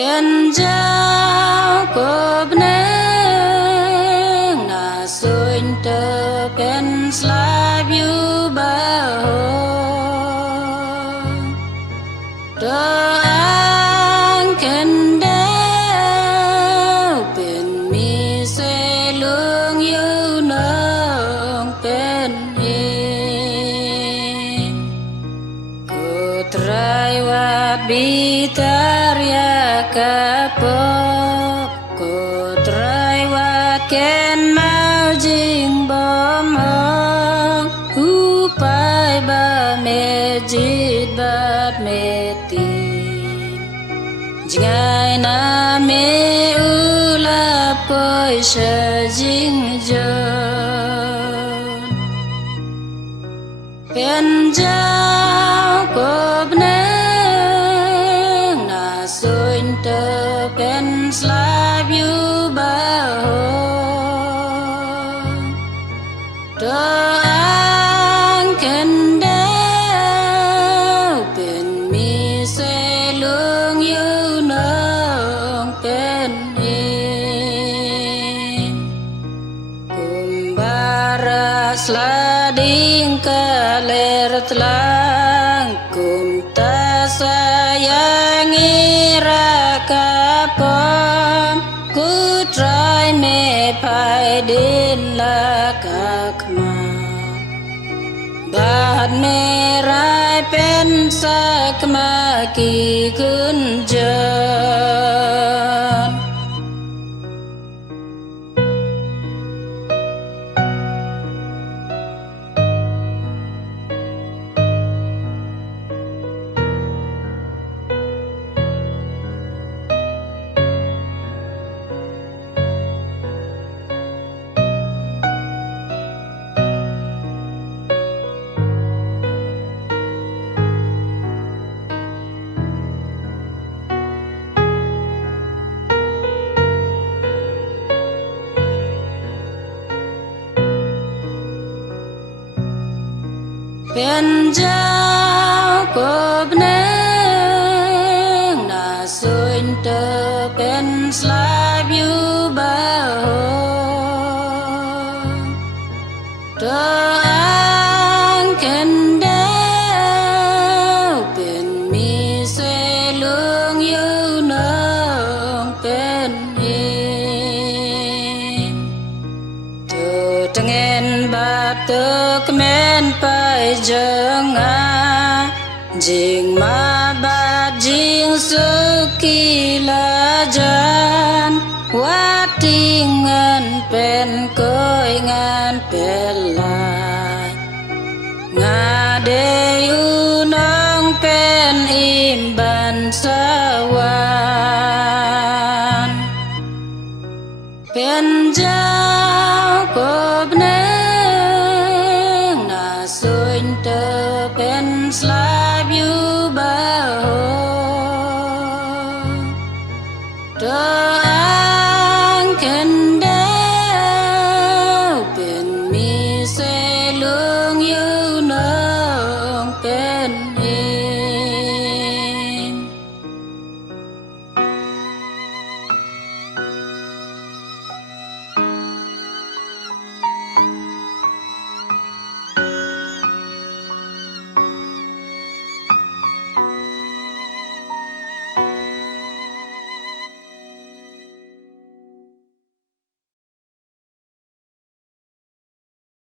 เป็นเจ้ากบเนงน่าสวยเธอเป็นสลายอยู่บ่าเธออ้างแค่เดียวเป็นมีเสลืองอยู่น้องเป็นเองกูตรายว่าBitaria kapok ku try wat ken mau jing bom hong upai ba mejit bat metin jingai na me ulap koi sha jing jon pen jau kop neเธอเป็นสลายอยู่บ่าเธออ้างแค่เดียวเป็นมีเสลืองอยู่น้องเป็นเองกุมบาราสลาดิ่งกะเลรตลางกุมตาsayang kapom ku try me pai din la kakma bad me rai pen sakma ki kun janเป็นเจ้ากบเนงน่าสวยเธอเป็นสลายอยู่บ่าเธออ้างแค่เดียวเป็นมีเสลืองอยู่น้องเป็นเองเธอจะเงินบาทเธอก็แม่นไปjangan jing mabat jing sukilajan watingan pen koi ngan pelai ngadeyu nong pen imban sa